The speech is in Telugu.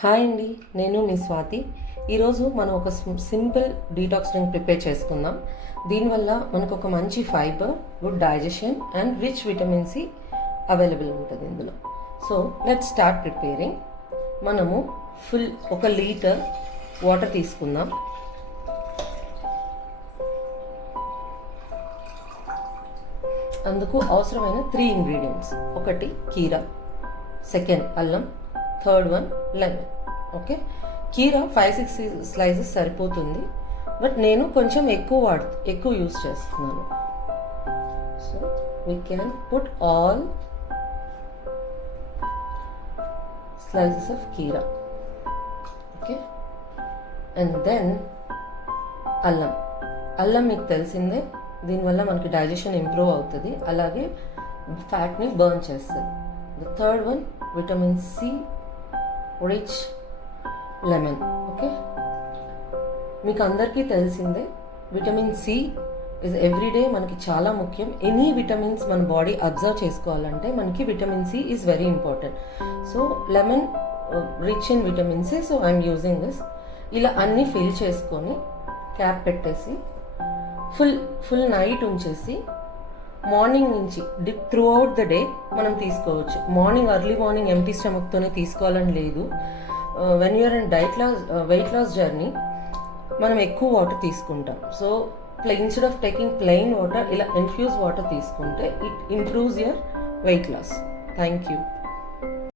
హాయ్ అండి, నేను మీ స్వాతి. ఈరోజు మనం ఒక సింపుల్ డీటాక్స్ డ్రింక్ ప్రిపేర్ చేసుకుందాం. దీనివల్ల మనకు ఒక మంచి fibre, good digestion and rich vitamin C available ఉంటుంది ఇందులో. So let's start preparing. మనము ఫుల్ 1 లీటర్ వాటర్ తీసుకుందాం. అందుకు అవసరమైన 3 ఇంగ్రీడియంట్స్. ఒకటి కీరా, సెకండ్ అల్లం, థర్డ్ వన్ లెమన్. ఓకే, కీరా 5-6 స్లైసెస్ సరిపోతుంది, బట్ నేను కొంచెం ఎక్కువ యూస్ చేస్తున్నాను. So we can put all slices of కీరా. ఓకే, అండ్ దెన్ అల్లం మీకు తెలిసిందే, దీనివల్ల మనకి డైజెషన్ ఇంప్రూవ్ అవుతుంది, అలాగే ఫ్యాట్ని బర్న్ చేస్తుంది. The third one vitamin C rich lemon. Okay, మీకు అందరికీ తెలిసిందే విటమిన్ సి ఇస్ ఎవ్రీడే మనకి చాలా ముఖ్యం. ఎనీ విటమిన్స్ మన బాడీ అబ్జర్వ్ చేసుకోవాలంటే మనకి vitamin C is very important. So lemon rich in vitamin C, so I'm using this. ఇలా అన్నీ ఫిల్ చేసుకొని క్యాప్ పెట్టేసి ఫుల్ నైట్ ఉంచేసి మార్నింగ్ నుంచి త్రూ అవుట్ ద డే మనం తీసుకోవచ్చు. ఎర్లీ మార్నింగ్ ఎంటీ స్టమక్తోనే తీసుకోవాలని లేదు. When you're in weight loss journey మనం ఎక్కువ వాటర్ తీసుకుంటాం. So instead of taking plain water, ఇలా ఇన్ఫ్యూజ్ వాటర్ తీసుకుంటే it improves your weight loss. Thank you.